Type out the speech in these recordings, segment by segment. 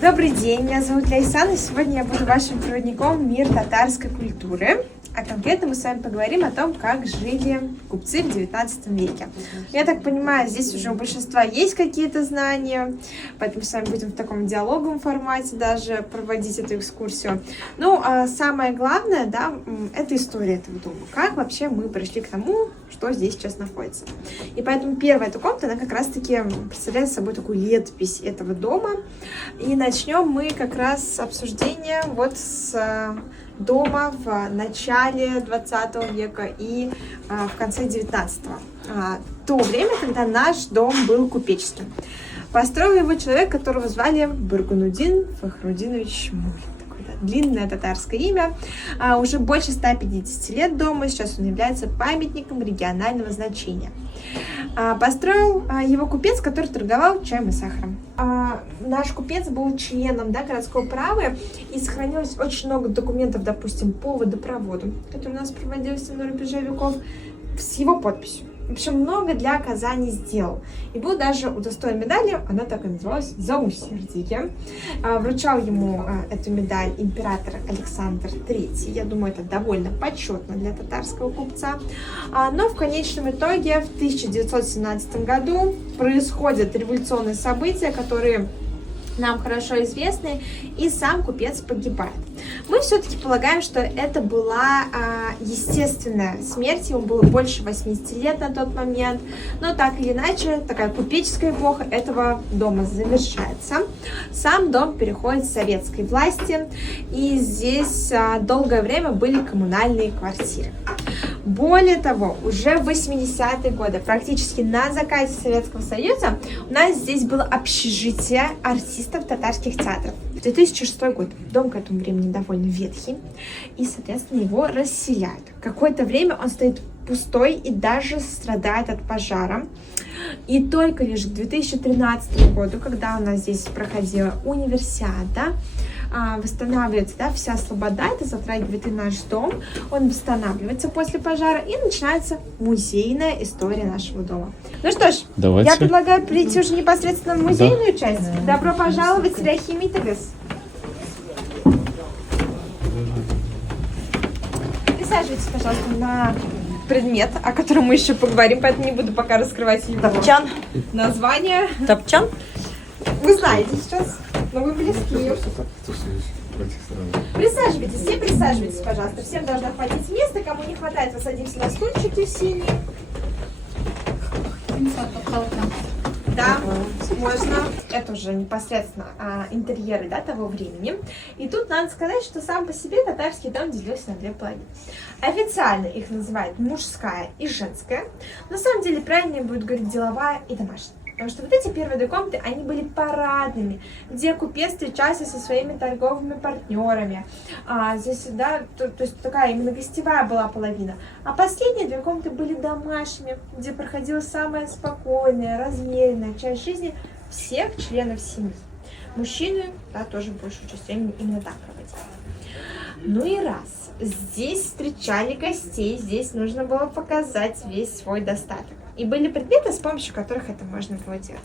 Добрый день, меня зовут Ляйсан, и сегодня я буду вашим проводником в мир татарской культуры. А конкретно мы с вами поговорим о том, как жили купцы в 19 веке. Я так понимаю, здесь уже у большинства есть какие-то знания, поэтому с вами будем в таком диалоговом формате даже проводить эту экскурсию. Ну, а самое главное, да, это история этого дома. Как вообще мы пришли к тому, что здесь сейчас находится. И поэтому первая эта комната, она как раз-таки представляет собой такую летопись этого дома. И начнем мы как раз с обсуждения вот с дома в начале 20 века и в конце 19-го. То время, когда наш дом был купеческим. Построил его человек, которого звали Бургунудин Фахрудинович Муль. Длинное татарское имя, уже больше 150 лет дома, сейчас он является памятником регионального значения. Построил его купец, который торговал чаем и сахаром. Наш купец был членом, да, городского права, и сохранилось очень много документов, допустим, по водопроводу, который у нас проводился на рубеже веков, с его подписью. В общем, много для Казани сделал. И был даже удостоен медали, она так и называлась, «За усердие». Вручал ему эту медаль император Александр III. Я думаю, это довольно почетно для татарского купца. Но в конечном итоге в 1917 году происходят революционные события, которые нам хорошо известны, и сам купец погибает. Мы все-таки полагаем, что это была естественная смерть, ему было больше 80 лет на тот момент, но так или иначе, такая купеческая эпоха этого дома завершается. Сам дом переходит к советской власти, и здесь долгое время были коммунальные квартиры. Более того, уже в 80-е годы, практически на закате Советского Союза, у нас здесь было общежитие артистов татарских театров. 2006 год. Дом к этому времени довольно ветхий, и, соответственно, его расселяют. Какое-то время он стоит пустой и даже страдает от пожара. И только лишь к 2013 году, когда у нас здесь проходила универсиада, восстанавливается, да, вся слобода, это затрагивает и наш дом, он восстанавливается после пожара, и начинается музейная история нашего дома. Ну что ж, давайте. Я предлагаю перейти уже непосредственно в музейную часть. Добро пожаловать, Рахим Итагас. Присаживайтесь, пожалуйста, на предмет, о котором мы еще поговорим, поэтому не буду пока раскрывать его Топчан. Название. Топчан? Вы знаете сейчас, но вы близки. Присаживайтесь, все присаживайтесь, пожалуйста. Всем должно хватить места. Кому не хватает, вы садимся на стульчики синие. Да, можно. Это уже непосредственно интерьеры, да, того времени. И тут надо сказать, что сам по себе татарский дом делился на две половины. Официально их называют мужская и женская. На самом деле правильнее будет говорить деловая и домашняя. Потому что вот эти первые две комнаты, они были парадными, где купец встречался со своими торговыми партнерами. Здесь, да, то есть такая именно гостевая была половина. А последние две комнаты были домашними, где проходила самая спокойная, размеренная часть жизни всех членов семьи. Мужчины, да, тоже большую часть времени именно так проводили. Ну и раз здесь встречали гостей, здесь нужно было показать весь свой достаток. И были предметы, с помощью которых это можно было делать.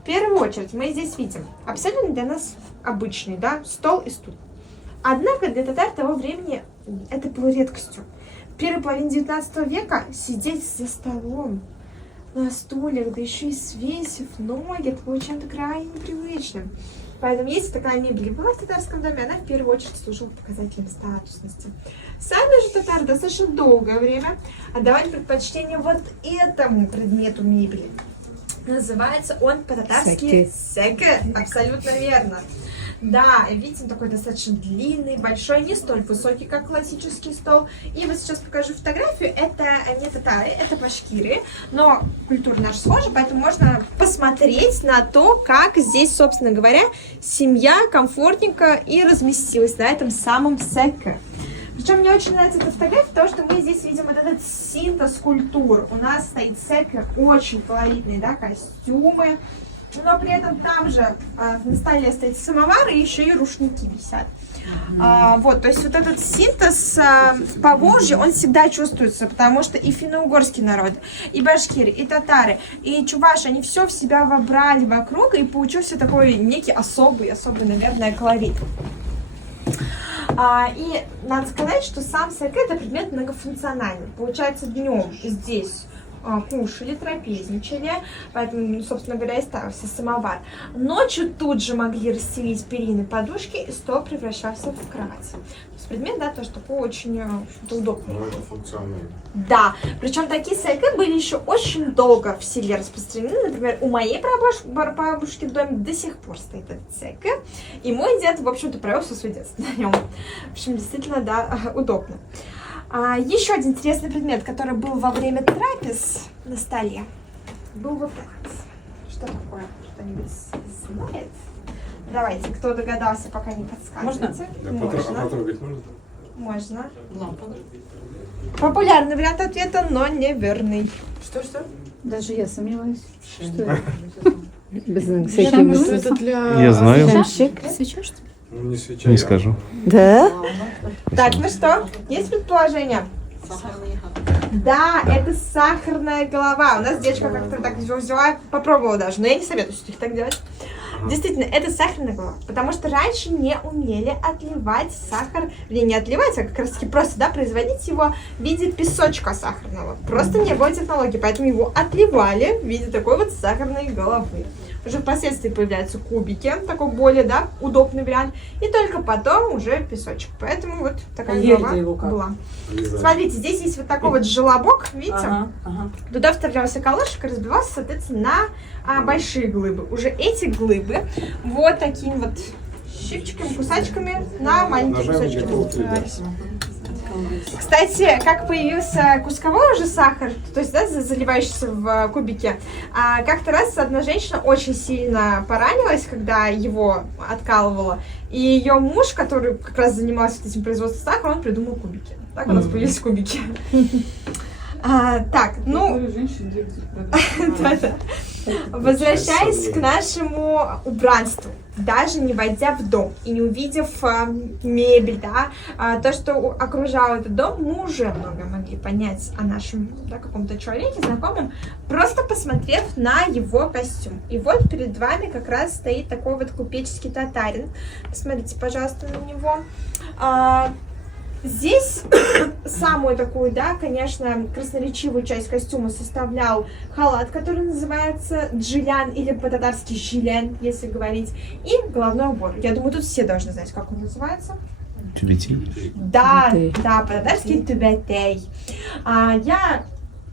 В первую очередь мы здесь видим абсолютно для нас обычный, да, стол и стул. Однако для татар того времени это было редкостью. В первой половине 19 века сидеть за столом на стульях, да еще и свесив ноги, это было чем-то крайне непривычным. Поэтому если такая мебель была в татарском доме, она в первую очередь служила показателем статусности. Сами же татары достаточно долгое время отдавали предпочтение вот этому предмету мебели. Называется он по-татарски секе. Абсолютно верно. Да, видите, он такой достаточно длинный, большой, не столь высокий, как классический стол. И вот сейчас покажу фотографию. Это не татары, это башкиры, но культура наша схожа, поэтому можно посмотреть на то, как здесь, собственно говоря, семья комфортненько и разместилась на этом самом секе. Причем мне очень нравится эта фотография, потому что мы здесь видим вот этот синтез культур. У нас стоит секе, очень колоритные, да, костюмы, но при этом там же на столе стоит самовар и еще и рушники висят. Вот, то есть вот этот синтез Поволжья, он всегда чувствуется, потому что и финно-угорский народ, и башкиры, и татары, и чуваши, они все в себя вобрали вокруг, и получился такой некий особый, наверное, колорит. И надо сказать, что сам сайкэ это предмет многофункциональный. Получается, днем здесь кушали, трапезничали, поэтому, собственно говоря, и ставился самовар. Ночью тут же могли расстелить перины, подушки, и стол превращался в кровать. То есть предмет, да, тоже такой очень удобный. Но это функционально. Да, причем такие сайкэ были еще очень долго в селе распространены. Например, у моей прабабушки в доме до сих пор стоит этот сайкэ, и мой дед, в общем-то, провел все свое детство на нем. В общем, действительно, да, удобно. Еще один интересный предмет, который был во время трапез на столе, был вот этот. Что такое? Кто-нибудь знает? Давайте, кто догадался, пока не подсказывайте. Можно? Да, можно. потрогать можно? Можно. Лампа. Популярный вариант ответа, но неверный. Что? Даже я сомневаюсь. Что это? Без Я думаю, что это для... Я знаю. Свеча, что ли? Ну, не свеча. Не скажу. Да? Так, ну что, есть предположение? Да, это сахарная голова. У нас девочка как-то так взяла, попробовала даже, но я не советую их так делать. Действительно, это сахарная голова, потому что раньше не умели отливать сахар, не отливать, а как раз таки просто, да, производить его в виде песочка сахарного. Просто не было технологии, поэтому его отливали в виде такой вот сахарной головы. Уже впоследствии появляются кубики, такой более, да, удобный вариант, и только потом уже песочек. Поэтому вот такая голова была. Смотрите, здесь есть вот такой вот желобок, видите? Туда вставлялся колышек и разбивался, соответственно, на большие глыбы. Уже эти глыбы вот такими вот щипчиками, кусачками на маленькие кусочки разбивались. Кстати, как появился кусковой уже сахар, то есть, да, заливающийся в кубики, как-то раз одна женщина очень сильно поранилась, когда его откалывала, и ее муж, который как раз занимался этим производством сахара, он придумал кубики. Так у нас появились кубики. Так, ну, возвращаясь к нашему убранству, даже не войдя в дом и не увидев мебель, да, то, что окружало этот дом, мы уже много могли понять о нашем, да, каком-то человеке, знакомом, просто посмотрев на его костюм. И вот перед вами как раз стоит такой вот купеческий татарин. Посмотрите, пожалуйста, на него. Здесь самую такую, да, конечно, красноречивую часть костюма составлял халат, который называется джилян или по-татарски жилен, если говорить, и головной убор. Я думаю, тут все должны знать, как он называется. Тюбетей. Да, да, по-татарски тюбетей. Я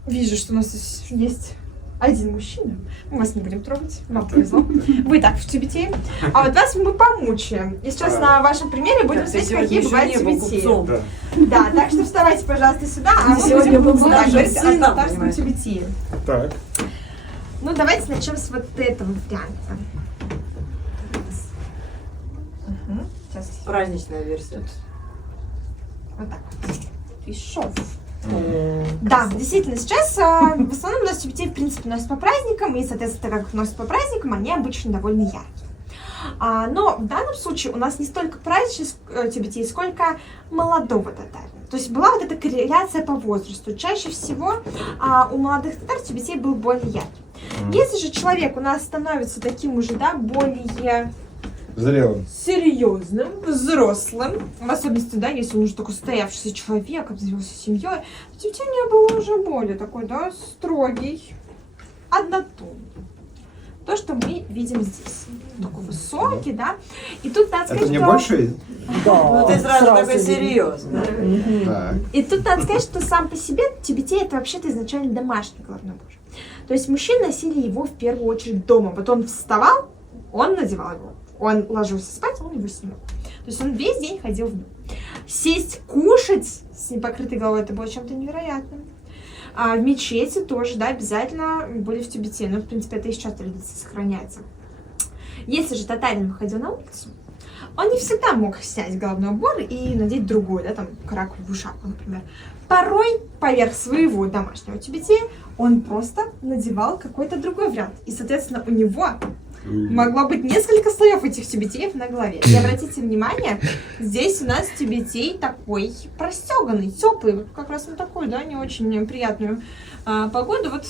вижу, что у нас здесь есть один мужчина. Мы вас не будем трогать, вам повезло. Вы так в тюбетее. А вот вас мы помучаем. И сейчас на вашем примере будем смотреть, какие бывают тюбетеи. Да, так что вставайте, пожалуйста, сюда, а мы будем говорить о татарском тюбетее. Так. Ну, давайте начнем с вот этого варианта. Сейчас. Праздничная версия. Вот так вот. Фишов. Да, действительно, сейчас в основном у нас тюбетей, в принципе, носят по праздникам, и, соответственно, так как их носят по праздникам, они обычно довольно яркие. Но в данном случае у нас не столько праздничных тюбетей, сколько молодого татарина. То есть была вот эта корреляция по возрасту. Чаще всего у молодых татар тюбетей был более яркий. Если же человек у нас становится таким уже, да, более... Зрелым. Серьезным, взрослым, в особенности, да, если он уже такой состоявшийся человек, обзавелся семьей, то тюбетей был уже более такой, да, строгий, однотонный. То, что мы видим здесь. Такой высокий, да. И тут надо сказать, это не что... больше? Да. Ну ты сразу такой серьезный. Так. И тут надо сказать, что сам по себе тюбетей это вообще-то изначально домашний головной убор. То есть мужчины носили его в первую очередь дома. Вот он вставал, он надевал его. Он ложился спать, он его снимал. То есть он весь день ходил в нем. Сесть, кушать с непокрытой головой, это было чем-то невероятным. А в мечети тоже, да, обязательно были в тюбете. Ну, в принципе, это и сейчас традиция сохраняется. Если же татарин выходил на улицу, он не всегда мог снять головной убор и надеть другой, да, там, каракулевую шапку, например. Порой поверх своего домашнего тюбетея он просто надевал какой-то другой вариант. И, соответственно, у него Могло быть несколько слоев этих тюбетеев на голове. И обратите внимание, здесь у нас тюбетей такой простеганный, теплый. Вот как раз на такую, да, не очень приятную погоду. Вот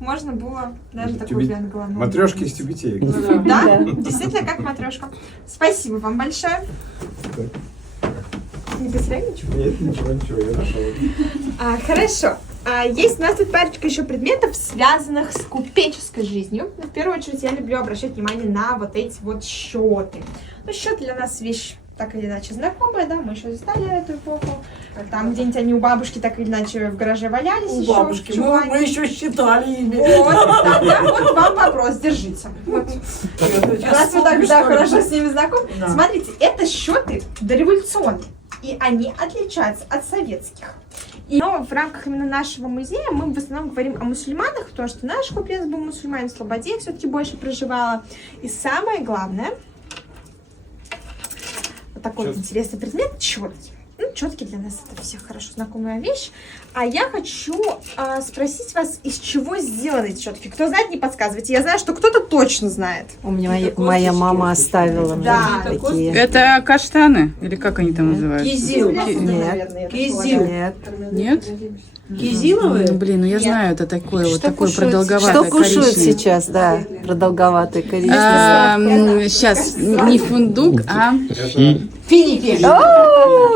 можно было, наверное, такой вариант головной. Матрешки из тюбетей. Да, действительно, как матрешка. Спасибо вам большое. Не потеряли ничего? Нет, ничего, я нашел. Хорошо. Есть у нас тут парочка еще предметов, связанных с купеческой жизнью. Но в первую очередь я люблю обращать внимание на вот эти вот счеты. Ну, счеты для нас вещь так или иначе знакомая, да, мы еще застали эту эпоху. Там где-нибудь они у бабушки так или иначе в гараже валялись. У еще, бабушки. в чулане. Мы еще считали ими. Вот, тогда вот вам вопрос, держите. Вот. Раз вы так да, хорошо с ними знакомы. Да. Смотрите, это счеты дореволюционные. И они отличаются от советских. Но в рамках именно нашего музея мы в основном говорим о мусульманах, потому что наш купец был мусульманин, в Слободе все-таки больше проживала. И самое главное, вот такой вот интересный предмет, четки. Ну, четки для нас это все хорошо знакомая вещь. А я хочу спросить вас, из чего сделаны эти четки. Кто знает, не подсказывайте. Я знаю, что кто-то точно знает. У меня моя мама оставила мне Да. такие. Это каштаны? Или как они там называются? Кизил. Нет. Кизил. Нет. Нет? Кизиловые? Блин, ну я знаю, это такое вот такое кушают? продолговатое, Что кушают коричневое. сейчас, да, продолговатый коричневый. Сейчас не фундук, а Финики.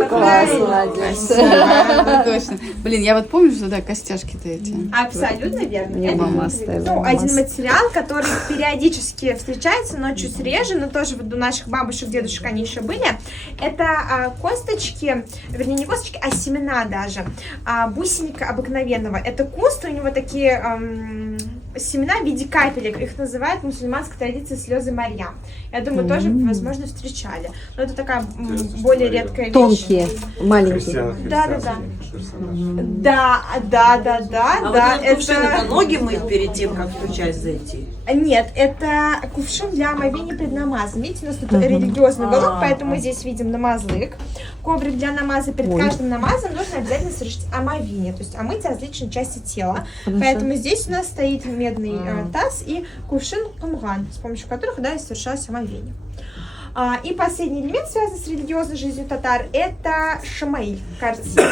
Класс, молодец. да, точно. Блин, я вот помню, что да, костяшки-то эти. Абсолютно верно. Мне Это, мама оставила. ну, один Мама материал, который периодически встречается, но чуть реже, но тоже вот у наших бабушек, дедушек они еще были. Это косточки, вернее не косточки, а семена даже, бусинника обыкновенного. Это куст, у него такие семена в виде капелек, их называют в мусульманской традиции слезы Марьям. Я думаю, тоже, возможно, встречали. Но это такая более редкая вещь. Тонкие, маленькие. Да. А Да, вот этот кувшин, это ноги мыть перед тем, как в ту часть зайти? Нет, это кувшин для омовения пред намазом. Видите, у нас тут религиозный уголок, поэтому мы здесь видим намазлык. Коврик для намаза. Перед каждым намазом нужно обязательно совершить омовение, то есть омыть различные части тела. Поэтому здесь у нас стоит медный таз и кувшин кумган, с помощью которых, да, и совершалось омовение. И последний элемент, связанный с религиозной жизнью татар, это шамаиль. Картина,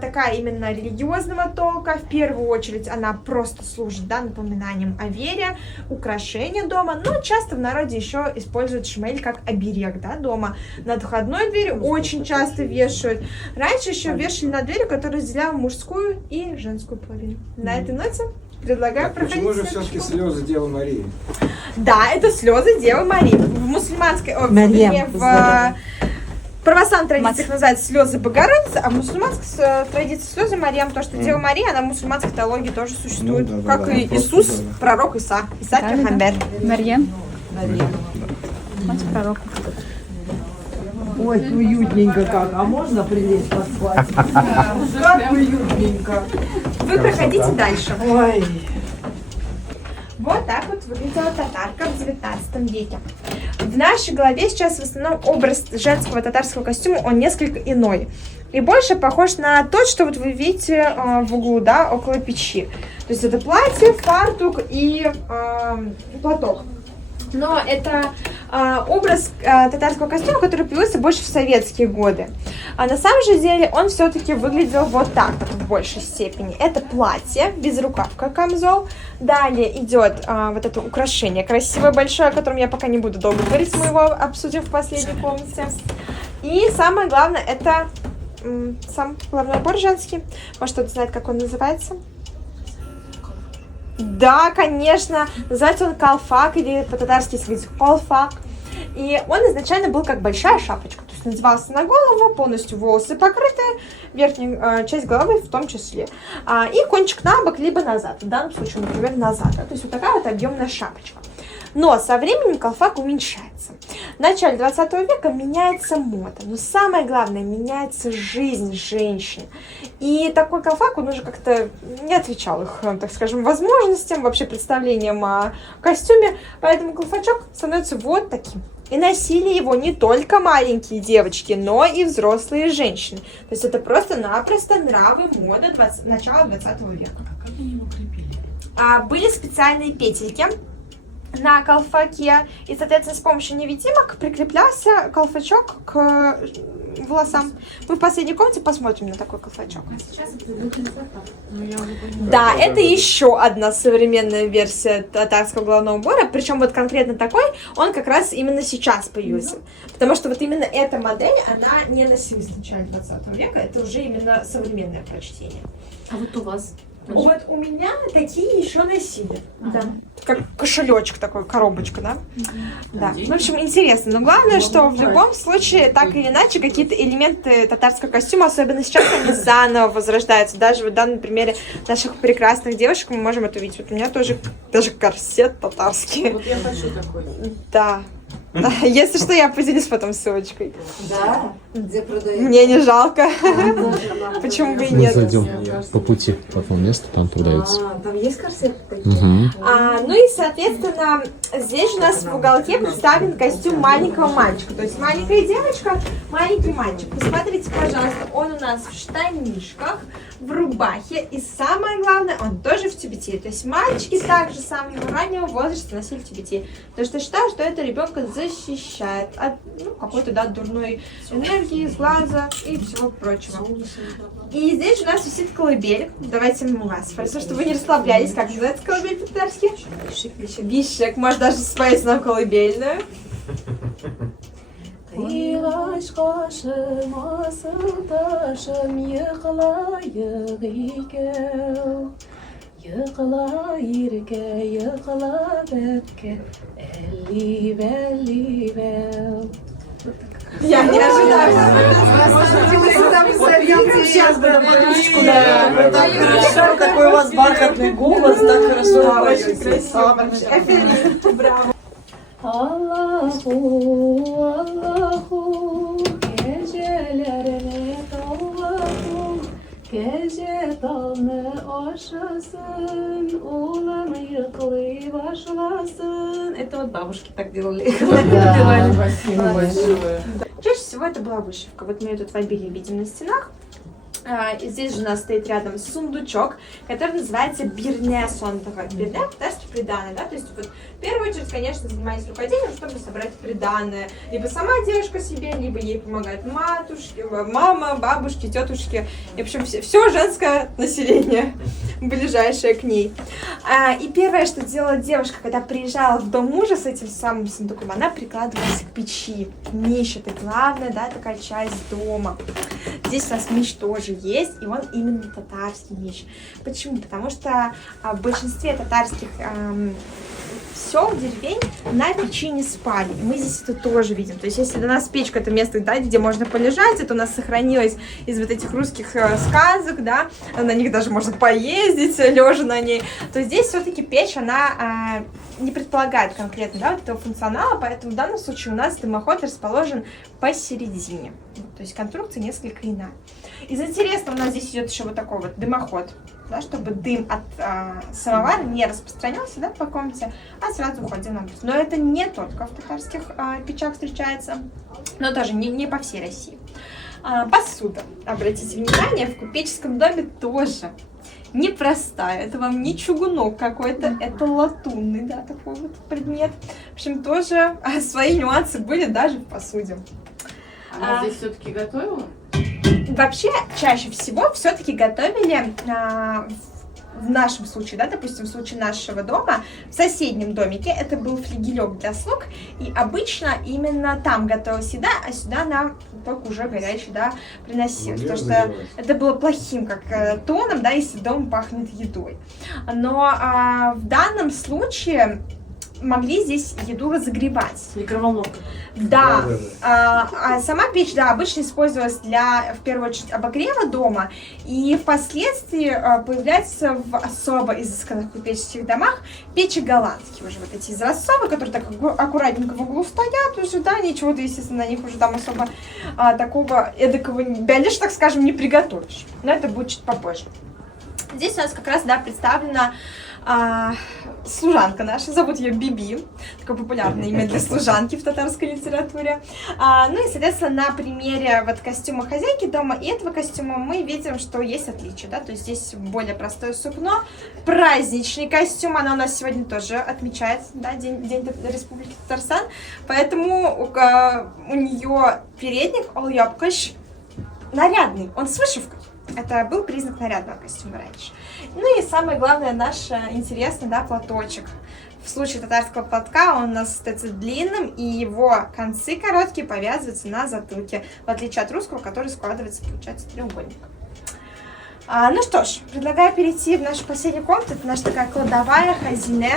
такая именно религиозного толка. В первую очередь она просто служит, да, напоминанием о вере, украшение дома, но часто в народе еще используют шамаиль как оберег, да, дома. Над входной дверью очень часто вешают. Раньше еще вешали на дверь, которая разделяла мужскую и женскую половину. На этой ноте предлагаю проходить. Почему же следующий все-таки слезы Девы Марии? Да, это слезы Девы Марии. В мусульманской, Марьям, в православной традициях называется слезы Богородицы, а в мусульманской традиции слезы Марьям, потому что Дева Мария, она в мусульманской теологии тоже существует, Ну да, как да, и просто Иисус, да. пророк Иса Пейгамбер. Марьям? Ой, уютненько как. А можно прилезть поспать? Как уютненько. Вы проходите дальше. Ой. Вот так вот выглядела татарка в 19 веке. В нашей голове сейчас в основном образ женского татарского костюма, он несколько иной. И больше похож на то, что вот вы видите в углу, да, около печи. То есть это платье, фартук и платок. Но это образ татарского костюма, который появился больше в советские годы. А на самом же деле он все-таки выглядел вот так вот в большей степени. Это платье, безрукавка, камзол. Далее идет вот это украшение красивое, большое, о котором я пока не буду долго говорить, мы его обсудим в последней комнате. И самое главное, это сам головной убор женский. Может, кто-то знает, как он называется? Да, конечно, называется он калфак, или по-татарски сказать колфак. И он изначально был как большая шапочка, то есть надевался на голову, полностью волосы покрыты, верхняя часть головы в том числе. И кончик на бок, либо назад, в данном случае, например, назад. То есть вот такая вот объемная шапочка. Но со временем колфак уменьшается. В начале 20 века меняется мода, но самое главное, меняется жизнь женщин. И такой колфак, он уже как-то не отвечал их, так скажем, возможностям, вообще представлениям о костюме, поэтому колфачок становится вот таким. И носили его не только маленькие девочки, но и взрослые женщины. То есть это просто-напросто нравы, мода начала 20 века. Как они его крепили? Были специальные петельки, на колфаке, и, соответственно, с помощью невидимок прикреплялся колфачок к волосам. Мы в последней комнате посмотрим на такой колфачок. Да, это еще одна современная версия татарского головного убора, причем вот конкретно такой, он как раз именно сейчас появился. Потому что вот именно эта модель, она не носилась в начале 20 века, это уже именно современное прочтение. А вот у вас? Вот у меня такие еще носили. Да. Как кошелечек такой, коробочка, да? Да. В общем, интересно. Но главное, что в любом случае, так или иначе, какие-то элементы татарского костюма, особенно сейчас, они заново возрождаются. Даже в данном примере наших прекрасных девушек мы можем это увидеть. Вот у меня тоже даже корсет татарский. Вот я хочу такой. Да. Если что, я поделюсь потом ссылочкой. Да? Где продают? Мне не жалко. Почему бы и Мы нет? зайдем по пути по тому месту, там продается. Там есть корсеты такие? Ну и, соответственно, здесь у нас в уголке представлен костюм маленького мальчика. То есть маленькая девочка, маленький мальчик. Посмотрите, пожалуйста, он у нас в штанишках, в рубахе. И самое главное, он тоже в тюбетее. То есть мальчики также с самого раннего возраста носили тюбетей. Потому что считаю, что это ребенка защищает от какой-то дурной энергии, сглаза и всего прочего. И здесь у нас висит колыбель. Давайте мы вас спросим, чтобы вы не расслаблялись. Как называется колыбель по-татарски? Бишек. Может даже спеть нам колыбельную. Кыйлаш кашыма сылташым йықлайық икеу. Йықла ирге, йықла бәтке, әллибәллибәу. Я не ожидаю. Сейчас бы на подушку, да. Так хорошо, такой у вас бархатный голос, так хорошо. Очень красиво. Браво. Аллаху, Аллаху, gecelerine Allahu, gece dalını aşasın, oğlan yıkılı başlasın. Это вот бабушки так делали. Спасибо большое. Чаще всего это была вышивка. Вот мы ее тут в обилии видим на стенах. И здесь же у нас стоит рядом сундучок, который называется бирне сонтага. Бирне по-татарски приданое, да? То есть вот в первую очередь, конечно, занимаюсь рукоделием, чтобы собрать приданое. Либо сама девушка себе, либо ей помогают матушки, мама, бабушки, тетушки. И, в общем, все женское население, ближайшее к ней. И первое, что делала девушка, когда приезжала в дом мужа с этим самым сундуком, она прикладывалась к печи. Меч — это главная, да, такая часть дома. Здесь у нас меч тоже есть, и он именно татарский меч. Почему? Потому что в большинстве татарских сел, деревень на печи не спали. И мы здесь это тоже видим. То есть, если для нас печка — это место, да, где можно полежать, это у нас сохранилось из вот этих русских сказок, да, на них даже можно поездить, лежа на ней, то здесь все-таки печь, она не предполагает конкретно, да, вот этого функционала, поэтому в данном случае у нас дымоход расположен посередине. То есть конструкция несколько иная. Из интересного у нас здесь идет еще вот такой вот дымоход, да, чтобы дым от самовара не распространялся, да, по комнате, а сразу уходил на бус. Но это не только в татарских печах встречается, но тоже не по всей России. Посуда, обратите внимание, в купеческом доме тоже непростая. Это вам не чугунок какой-то, это латунный, да, такой вот предмет. В общем, тоже свои нюансы были даже в посуде. Она здесь все-таки готовила? Вообще, чаще всего все-таки готовили в нашем случае, да, допустим, в случае нашего дома, в соседнем домике это был флигелек для слуг, и обычно именно там готовилась еда, а сюда нам только уже горячий, да, приносилось, потому что это было плохим как тоном, да, если дом пахнет едой. Но в данном случае могли здесь еду разогревать. Микроволновка. Да, а сама печь, да, обычно использовалась для, в первую очередь, обогрева дома, и впоследствии появляются в особо изысканных купеческих домах печи голландские, уже вот эти из рассовы, которые так аккуратненько в углу стоят уже, да, ничего ты, естественно, на них уже там особо такого эдакого бялиш, так скажем, не приготовишь, но это будет чуть попозже. Здесь у нас как раз, да, представлена служанка наша, зовут ее Биби, такое популярное имя для служанки в татарской литературе. Ну и, соответственно, на примере вот костюма хозяйки дома и этого костюма мы видим, что есть отличие, да, то есть здесь более простое сукно, праздничный костюм, она у нас сегодня тоже отмечается, да, День Республики Татарстан, поэтому у нее передник ол-япкаш нарядный, он с вышивкой. Это был признак нарядного костюма раньше. Ну и самое главное, наш интересный, да, платочек. В случае татарского платка он у нас остается длинным, и его концы короткие повязываются на затылке, в отличие от русского, который складывается, получается, треугольник. Ну что ж, предлагаю перейти в нашу последнюю комнату. Это наша такая кладовая, хазине.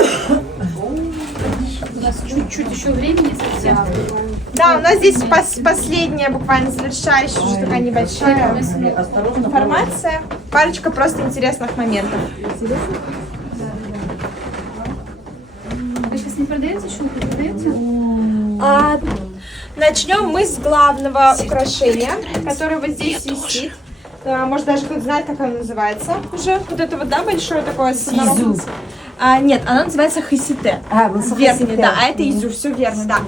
У нас чуть-чуть еще времени совсем. Да, у нас здесь последняя, буквально завершающая, уже такая небольшая информация. Парочка просто интересных моментов. А сейчас не продается, что не продается? Начнем мы с главного украшения, которое вот здесь висит. Может, даже кто-то знает, как оно называется уже. Вот это вот, да, большое такое с однородным. Нет, оно называется хасите. Верхнее, да, а это изю, все верно, да.